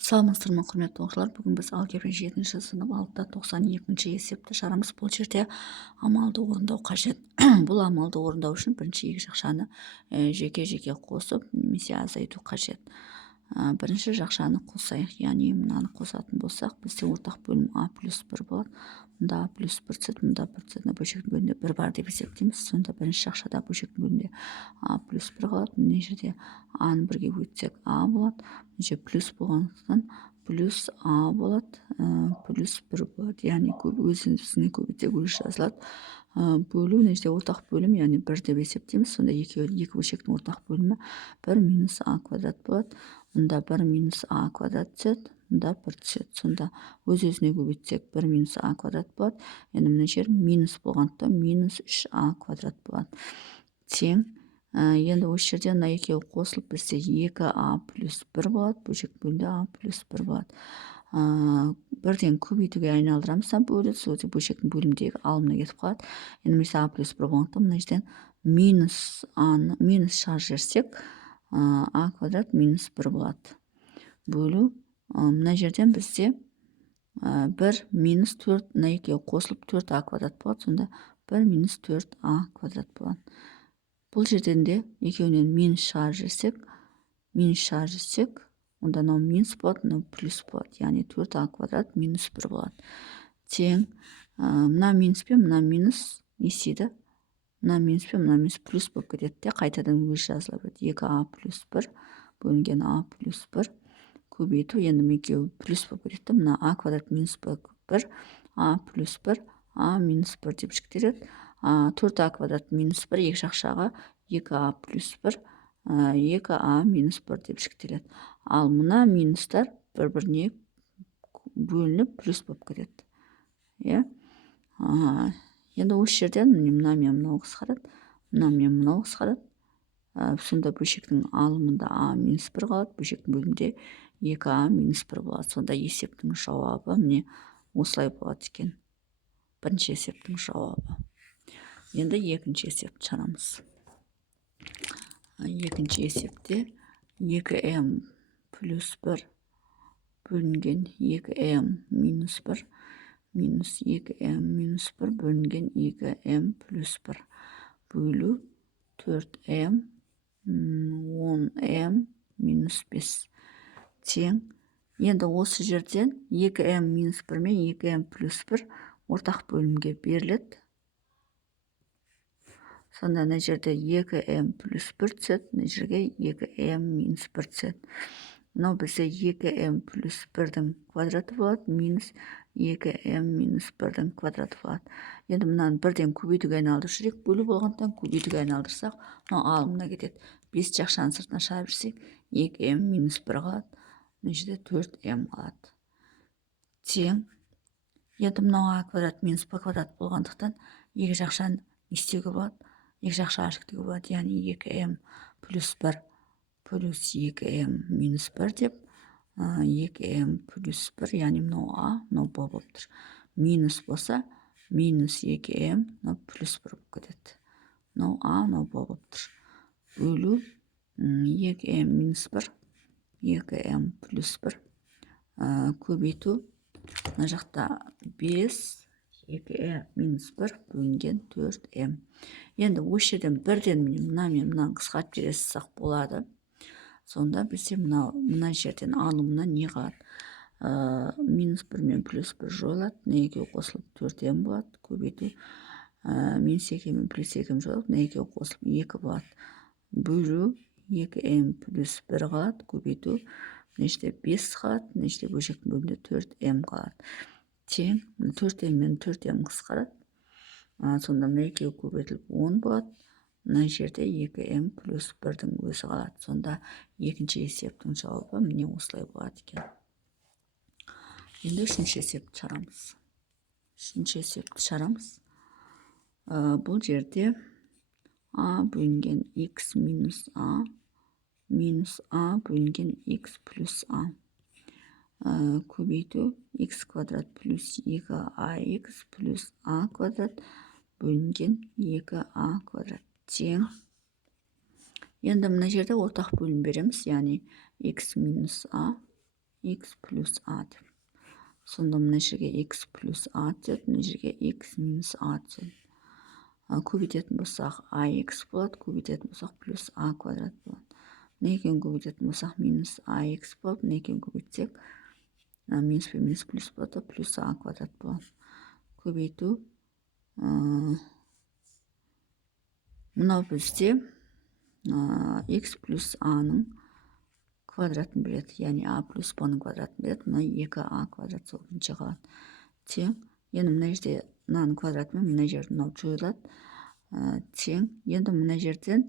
Саламатсыздар ма, құрметті оқушылар. Бүгін біз алгебра 7-ші сынып 692-ші есепті шығарамыз. Бұл жерде амалды орындау қажет. Бұл амалды орындау үшін бірінші екі жақшаны жеке-жеке қосып, немесе азайту қажет. Бірінші жақшаны қосайық, яғни мынаны қосатын болсақ, бізде ортақ бөлім а плюс 1 болады. Мұнда а плюс 1 түседі, мұнда 1 түседі, бөлшектің бөлімінде 1 бар деп есептейміз. Сонда бірінші жақшада бөлшектің бөлімінде а плюс 1 қалады. Мына жерде а-ны бірге өтсек а болады. Мына жерде плюс болғандықтан плюс а болады, плюс 1 болады. Яғни өзіне көбейтсек өзі жазылады. Бөлу, мына жерде ортақ бөлім, яғни 1 деп есептейміз. Сонда екі бөлшектің ортақ бөлімі 1 минус а квадрат болады. Мұнда 1 минус а квадрат түседі, мұнда 1 түседі. Сонда өз-өзіне көбейтсек 1 минус а квадрат болады. Енді мына жер минус болғандықтан минус 3а квадрат болады. Тең. Енді осы жерде мына екеуі қосылып бізде 2а плюс 1 болады. Бөлшектің бөлімінде а плюс 1 болады. Бірден көбейтуге айналдырамыз, бөледі, сол бөлшектің бөлімдегі алымына кетіп қалады. Енді мына а плюс 1 болғандықтан мына жерден минус шығарып жіберсек, а квадрат минус 1 болады. Бөлу, мына жерден бізде 1 минус 4, мына екеуі қосылып 4а квадрат болады. Сонда 1 минус 4а квадрат болады. Бұл жерден де екеуінен минус шығарып жіберсек, онда мынау минус болады, мынау плюс болады. Яғни 4а квадрат минус 1 болады. Тең, мына минус пен мына минус не істейді? Мына минус пен мына минус плюс болып кетеді де, қайтадан өзі жазыла береді. 2а плюс 1 бөлінген а плюс 1 көбейту. Енді екеуі плюс болып кетеді. Мына а квадрат минус 1, а плюс 1, а минус 1 деп жіктеледі. 4а квадрат минус 1 екі жақшаға 2а плюс 1, 2а минус 1 деп жіктеледі. Ал мына минустар бір-біріне бөлініп плюс болып кетеді. Енді осы жерден мына мен мынау қысқарады, мына мен мынау қысқарады. Сонда бөлшектің алымында а минус 1 қалады, бөлшектің бөлімінде 2а минус 1 болады. Сонда есептің жауабы міне осылай болады екен. Бірінші есептің жауабы. Енді екінші есепті шығарамыз. Екінші есепте 2m плюс 1 бөлінген 2m минус 1 минус 2m минус 1 бөлінген 2m плюс 1 бөлу 4m 10m минус 5 тең. Енді осы жерден 2m минус 1 мен 2m плюс 1 ортақ бөлімге беріледі. Сонда мына жерде 2m плюс 1 түседі, мына жерге 2m минус 1 түседі. Мынау бізде 2m плюс 1-дің квадраты болады, минус 2m минус 1-дің квадраты болады. Енді мынаны бірден көбейтуге айналдырып жүрек, бөлу болғандықтан көбейтуге айналдырсақ, мынау алымына кетеді. 5 жақшаны сыртына шығарып жүрсек, 2m минус 1 қалады. Мына жерде 4m қалады. Тең. Енді мынау а квадрат минус б квадрат болғандықтан екі жақшаны істеуге болады. Екі жақшаға жіктеуге болады. Яғни 2m плюс 1 плюс 2m минус 1 деп 2m плюс 1, яғни мынау а, мынау б болып тұр. Минус болса, минус 2m, мынау плюс 1 болып кетеді. Мынау а, мынау б болып тұр. Бөлу 2m минус 1, 2m плюс 1 көбейту. Мына жақта 5, 2m минус 1 бөлінген 4m. Енді осы жерден бірден мына мен мынаны қысқартып бере салсақ болады. Сонда бізде мына жерден алымына не қалады? Минус 1 мен плюс 1 жойылады. Мына екеуі қосылып 4m болады. Көбейту. Минус 2 мен плюс 2 жойылып, мына екеуі қосылып 2 болады. Бөлу 2m плюс 1 қалады. Көбейту. Мына жерде 5 қалады. Мына жерде бөлшектің бөлімінде 4m қалады. Тең. 4m мен 4m қысқарады. Сонда мына екеуі көбейтіліп 10 болады. Мына жерде 2m плюс 1-дің өзі қалады. Сонда екінші есептің жауабы міне осылай болады екен. Енді үшінші есепті шығарамыз. Үшінші есепті шығарамыз. Бұл жерде а бөлінген x минус а бөлінген x плюс а көбейту x квадрат плюс 2ax плюс а квадрат бөлінген 2а квадрат тең. Енді мына жерде ортақ бөлім береміз, яғни x минус а x плюс а деп. Сонда мына жерге x плюс а түседі, мына жерге x минус а түседі. Көбейтетін болсақ ax болады, көбейтетін болсақ плюс а квадрат болады. Мына екеуін көбейтетін болсақ минус ax болады, мына екеуін көбейтсек минус пен минус плюс болады, плюс а квадрат болады. Көбейту мынау бізде x плюс а-ның квадратын береді, яғни а плюс б-ның квадратын береді. Мына 2а квадрат сол күйінше қалады. Тең, енді мына жерде мынаның квадратымен мына жерде мынау жойылады. Тең, енді мына жерден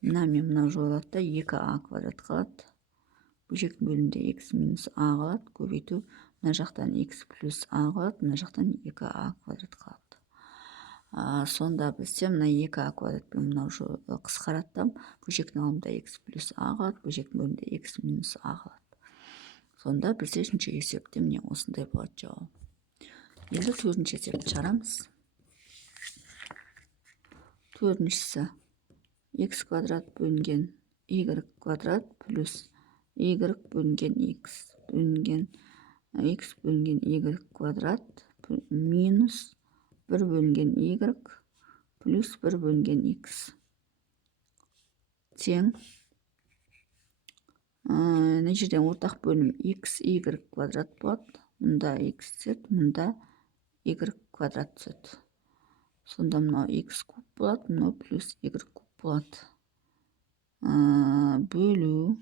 мына мен мынау жойылады да 2а квадрат қалады. Бөлшектің бөлімінде x минус а қалады. Көбейту мына жақтан x плюс а қалады, мына жақтан 2а квадрат қалады. Сонда бізде мына 2а квадрат пен мынау қысқарады. Бөлшектің алымында x плюс а қалады, бөлшектің бөлімінде x минус а қалады. Сонда бізде үшінші есепте міне осындай болады жауап. Енді төртінші есепті шығарамыз. Төртіншісі x квадрат бөлінген y квадрат плюс y бөлінген x бөлінген x бөлінген y квадрат минус 1 бөлінген y плюс 1 бөлінген x тең. Мына жерден ортақ бөлім x y квадрат болады. Мұнда x түседі, мұнда y квадрат түседі. Сонда мынау x куб болады, мынау плюс y куб болады. Бөлу.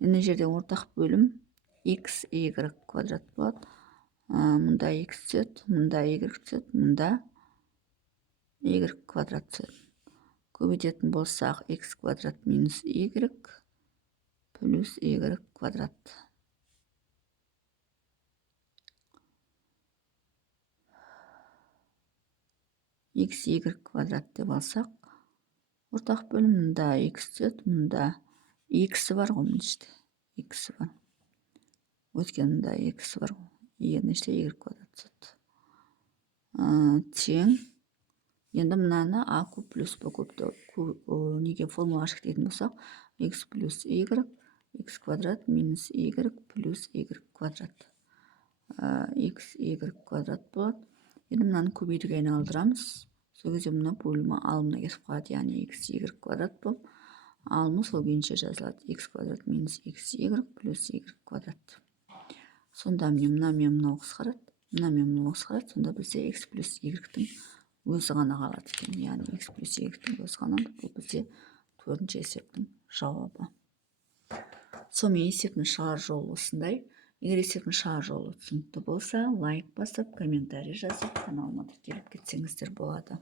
Мына жерден ортақ бөлім x y квадрат болады. Мұнда x түседі, мұнда y түседі, мұнда y квадрат түседі. Көбейтетін болсақ x квадрат минус y плюс y квадрат. X y квадрат деп алсақ, ортақ бөлім мұнда x түседі, мұнда x бар ғой, мұнда іште x бар. Өткен мұнда x бар ғой, y-ның іште y квадрат түседі. Тең. Енді мынаны а куб плюс б кубты неге формула ашық дейтін болсақ, x плюс y, x квадрат минус y плюс y квадрат. X y квадрат болады. Енді мынаны көбейтуге айналдырамыз. Сол кезде мына бөлімі алымына кетіп қалады, яғни x y квадрат болып, алымы сол күйінше жазылады. X квадрат минус x y плюс y квадрат. Сонда мына мен мынау қысқарады, мына мен мынау қысқарады. Сонда бізде x плюс y-тің өзі ғана қалады екен. Яғни x плюс y-тің өзі ғана. Бұл бізде төртінші есептің жауабы. Сонымен есептің шығар жолы осындай. Егер есептің шығар жолы түсінікті болса, лайк басып, комментарий жазып, каналыма тіркеліп кетсеңіздер болады.